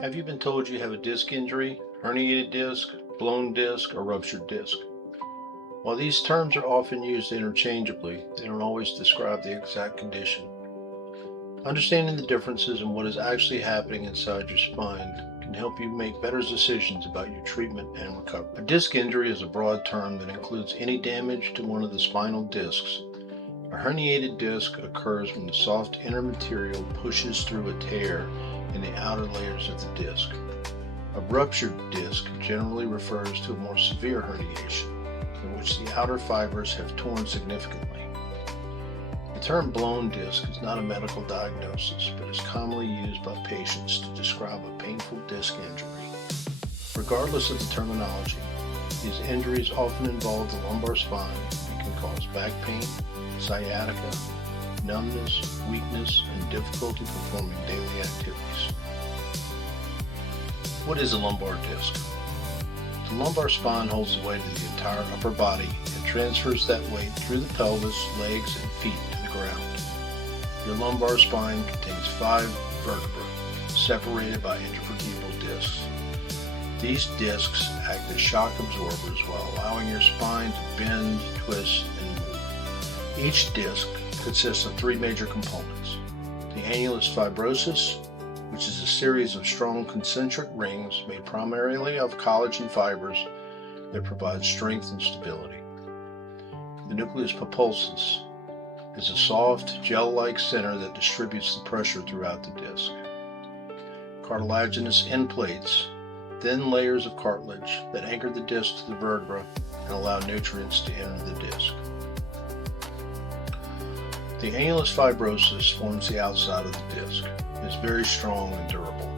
Have you been told you have a disc injury, herniated disc, blown disc, or ruptured disc? While these terms are often used interchangeably, they don't always describe the exact condition. Understanding the differences in what is actually happening inside your spine can help you make better decisions about your treatment and recovery. A disc injury is a broad term that includes any damage to one of the spinal discs. A herniated disc occurs when the soft inner material pushes through a tear in the outer layers of the disc. A ruptured disc generally refers to a more severe herniation, in which the outer fibers have torn significantly. The term blown disc is not a medical diagnosis, but is commonly used by patients to describe a painful disc injury. Regardless of the terminology, these injuries often involve the lumbar spine and can cause back pain, sciatica, numbness, weakness, and difficulty performing daily activities. What is a lumbar disc? The lumbar spine holds the weight of the entire upper body and transfers that weight through the pelvis, legs, and feet to the ground. Your lumbar spine contains 5 vertebrae, separated by intervertebral discs. These discs act as shock absorbers while allowing your spine to bend, twist, and move. Each disc consists of 3 major components: the annulus fibrosus, which is a series of strong concentric rings made primarily of collagen fibers that provide strength and stability. The nucleus pulposus is a soft, gel-like center that distributes the pressure throughout the disc. Cartilaginous end plates, thin layers of cartilage that anchor the disc to the vertebra and allow nutrients to enter the disc. The annulus fibrosus forms the outside of the disc. It is very strong and durable.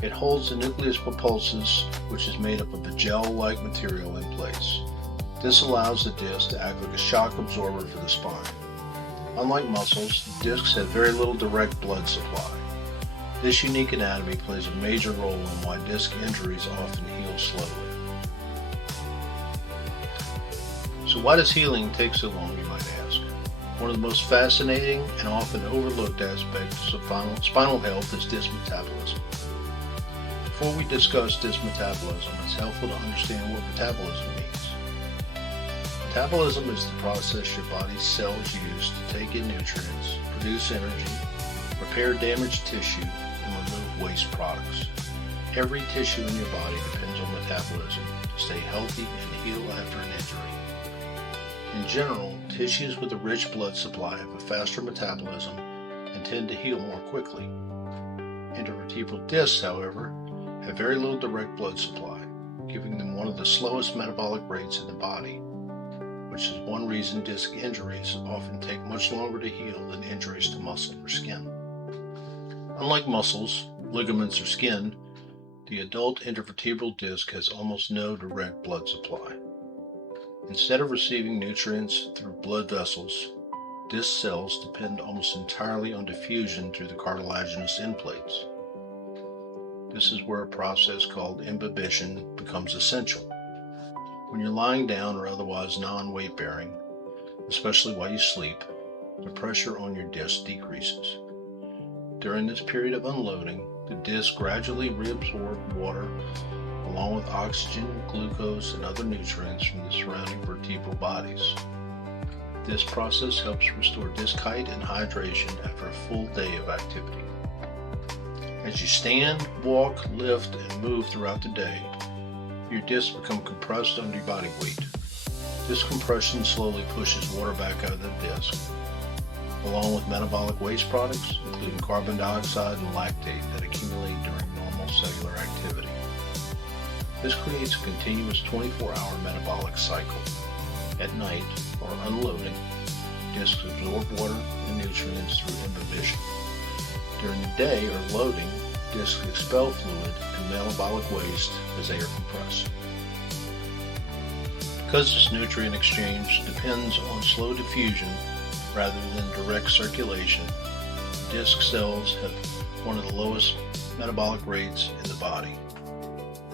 It holds the nucleus pulposus, which is made up of a gel-like material, in place. This allows the disc to act like a shock absorber for the spine. Unlike muscles, discs have very little direct blood supply. This unique anatomy plays a major role in why disc injuries often heal slowly. So why does healing take so long, you might ask? One of the most fascinating and often overlooked aspects of spinal health is disc metabolism. Before we discuss disc metabolism, it's helpful to understand what metabolism means. Metabolism is the process your body's cells use to take in nutrients, produce energy, repair damaged tissue, and remove waste products. Every tissue in your body depends on metabolism to stay healthy and heal after an injury. In general, tissues with a rich blood supply have a faster metabolism and tend to heal more quickly. Intervertebral discs, however, have very little direct blood supply, giving them one of the slowest metabolic rates in the body, which is one reason disc injuries often take much longer to heal than injuries to muscle or skin. Unlike muscles, ligaments, or skin, the adult intervertebral disc has almost no direct blood supply. Instead of receiving nutrients through blood vessels, disc cells depend almost entirely on diffusion through the cartilaginous end plates. This is where a process called imbibition becomes essential. When you're lying down or otherwise non-weight bearing, especially while you sleep, the pressure on your disc decreases. During this period of unloading, the disc gradually reabsorbs water along with oxygen, glucose, and other nutrients from the surrounding vertebral bodies. This process helps restore disc height and hydration after a full day of activity. As you stand, walk, lift, and move throughout the day, your discs become compressed under your body weight. This compression slowly pushes water back out of the disc, along with metabolic waste products, including carbon dioxide and lactate that accumulate during normal cellular activity. This creates a continuous 24-hour metabolic cycle. At night, or unloading, discs absorb water and nutrients through imbibition. During the day, or loading, discs expel fluid and metabolic waste as they are compressed. Because this nutrient exchange depends on slow diffusion rather than direct circulation, disc cells have one of the lowest metabolic rates in the body.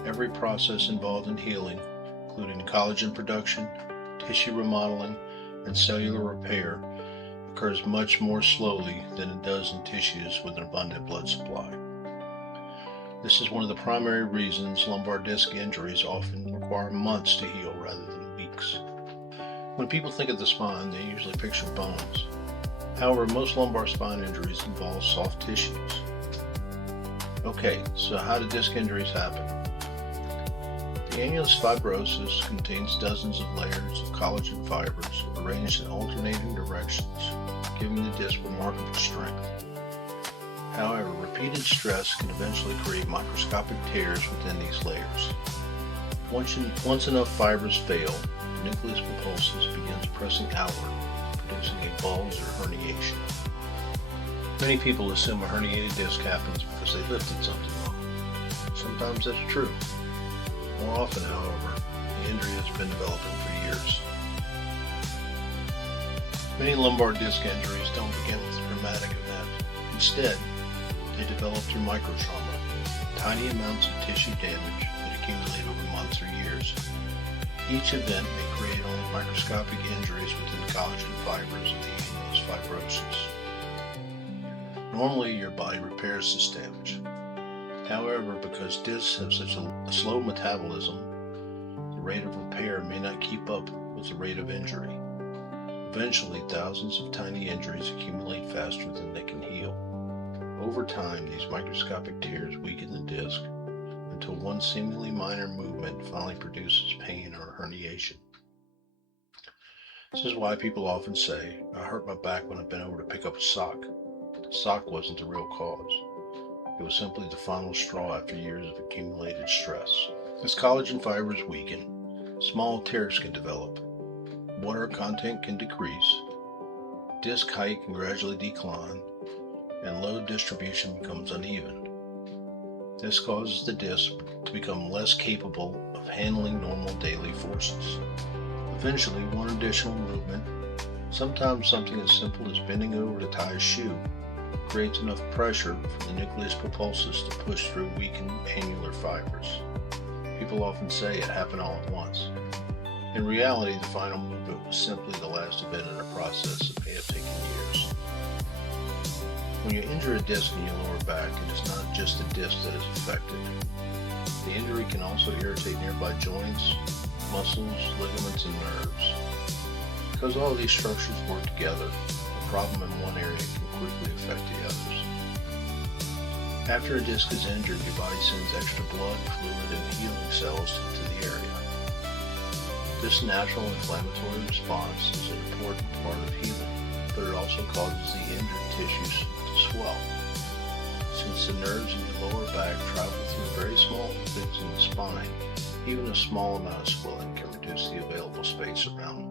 Every process involved in healing, including collagen production, tissue remodeling, and cellular repair, occurs much more slowly than it does in tissues with an abundant blood supply. This is one of the primary reasons lumbar disc injuries often require months to heal rather than weeks. When people think of the spine, they usually picture bones. However, most lumbar spine injuries involve soft tissues. Okay, so how do disc injuries happen? The annulus fibrosus contains dozens of layers of collagen fibers arranged in alternating directions, giving the disc remarkable strength. However, repeated stress can eventually create microscopic tears within these layers. Once enough fibers fail, the nucleus pulposus begins pressing outward, producing a bulge or herniation. Many people assume a herniated disc happens because they lifted something wrong. Sometimes that's true. More often, however, the injury has been developing for years. Many lumbar disc injuries don't begin with a traumatic event. Instead, they develop through microtrauma, tiny amounts of tissue damage that accumulate over months or years. Each event may create only microscopic injuries within the collagen fibers of the annulus fibrosus. Normally, your body repairs this damage. However, because discs have such a slow metabolism, the rate of repair may not keep up with the rate of injury. Eventually, thousands of tiny injuries accumulate faster than they can heal. Over time, these microscopic tears weaken the disc until one seemingly minor movement finally produces pain or herniation. This is why people often say, "I hurt my back when I bent over to pick up a sock." The sock wasn't the real cause. It was simply the final straw after years of accumulated stress. As collagen fibers weaken, small tears can develop. Water content can decrease, disc height can gradually decline, and load distribution becomes uneven. This causes the disc to become less capable of handling normal daily forces. Eventually, one additional movement, sometimes something as simple as bending over to tie a shoe, creates enough pressure for the nucleus pulposus to push through weakened annular fibers. People often say it happened all at once. In reality, the final movement was simply the last event in a process that may have taken years. When you injure a disc in your lower back, it is not just the disc that is affected. The injury can also irritate nearby joints, muscles, ligaments, and nerves. Because all of these structures work together, a problem in one area can quickly affect the others. After a disc is injured, your body sends extra blood, fluid, and healing cells to the area. This natural inflammatory response is an important part of healing, but it also causes the injured tissues to swell. Since the nerves in your lower back travel through very small things in the spine, even a small amount of swelling can reduce the available space around.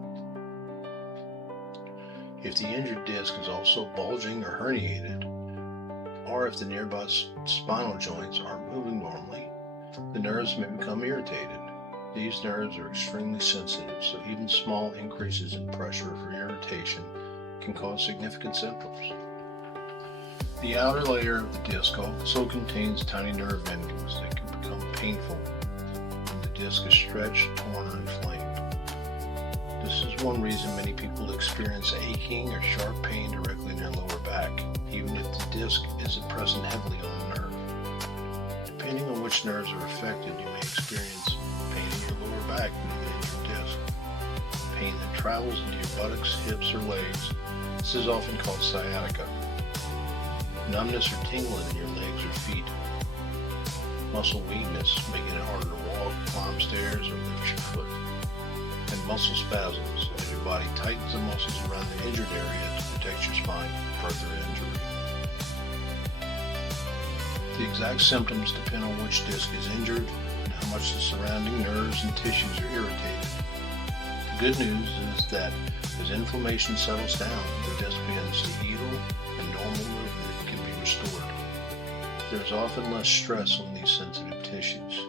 If the injured disc is also bulging or herniated, or if the nearby spinal joints aren't moving normally, the nerves may become irritated. These nerves are extremely sensitive, so even small increases in pressure or irritation can cause significant symptoms. The outer layer of the disc also contains tiny nerve endings that can become painful when the disc is stretched, torn, or inflamed. This is one reason many people experience aching or sharp pain directly in their lower back, even if the disc isn't pressing heavily on a nerve. Depending on which nerves are affected, you may experience pain in your lower back when you injure your disc, pain that travels into your buttocks, hips, or legs. This is often called sciatica. Numbness or tingling in your legs or feet. Muscle weakness, making it harder to walk, climb stairs, or lift your foot. And muscle spasms, as your body tightens the muscles around the injured area to protect your spine from further injury. The exact symptoms depend on which disc is injured and how much the surrounding nerves and tissues are irritated. The good news is that as inflammation settles down, the disc begins to heal and normal movement can be restored. There is often less stress on these sensitive tissues.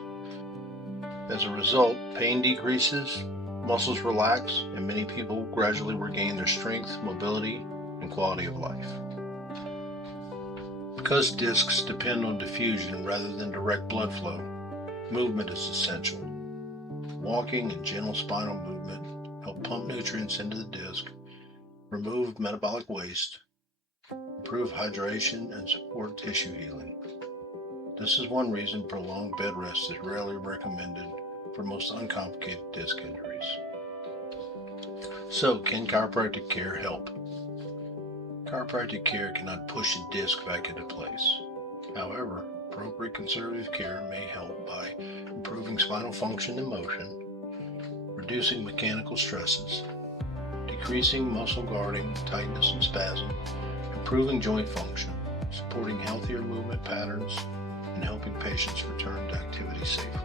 As a result, pain decreases, muscles relax, and many people gradually regain their strength, mobility, and quality of life. Because discs depend on diffusion rather than direct blood flow, movement is essential. Walking and gentle spinal movement help pump nutrients into the disc, remove metabolic waste, improve hydration, and support tissue healing. This is one reason prolonged bed rest is rarely recommended for most uncomplicated disc injuries. So, can chiropractic care help? Chiropractic care cannot push a disc back into place. However, appropriate conservative care may help by improving spinal function and motion, reducing mechanical stresses, decreasing muscle guarding, tightness and spasm, improving joint function, supporting healthier movement patterns, and helping patients return to activity safely.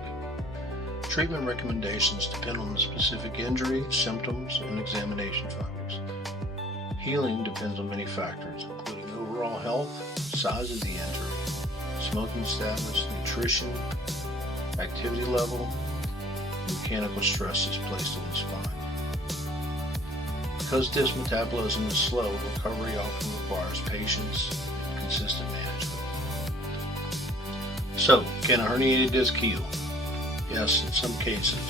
Treatment recommendations depend on the specific injury, symptoms, and examination findings. Healing depends on many factors, including overall health, size of the injury, smoking status, nutrition, activity level, and mechanical stresses placed on the spine. Because disc metabolism is slow, recovery often requires patience and consistent management. So, can a herniated disc heal? Yes, in some cases.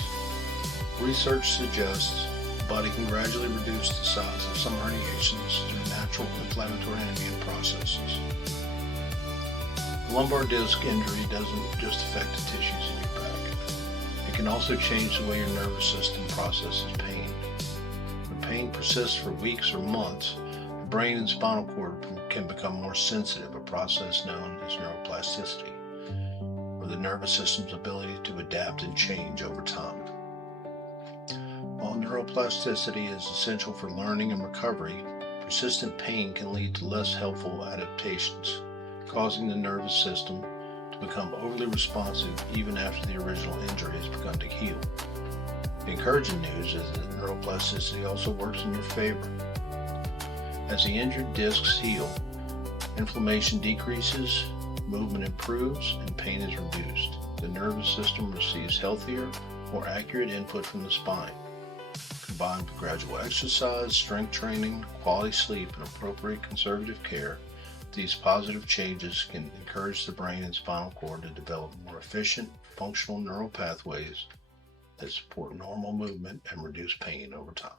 Research suggests the body can gradually reduce the size of some herniations through natural inflammatory and immune processes. The lumbar disc injury doesn't just affect the tissues in your back. It can also change the way your nervous system processes pain. When pain persists for weeks or months, the brain and spinal cord can become more sensitive, a process known as neuroplasticity, or the nervous system's ability to adapt and change over time. While neuroplasticity is essential for learning and recovery, persistent pain can lead to less helpful adaptations, causing the nervous system to become overly responsive even after the original injury has begun to heal. The encouraging news is that neuroplasticity also works in your favor. As the injured discs heal, inflammation decreases, movement improves, and pain is reduced. The nervous system receives healthier, more accurate input from the spine. Combined with gradual exercise, strength training, quality sleep, and appropriate conservative care, these positive changes can encourage the brain and spinal cord to develop more efficient, functional neural pathways that support normal movement and reduce pain over time.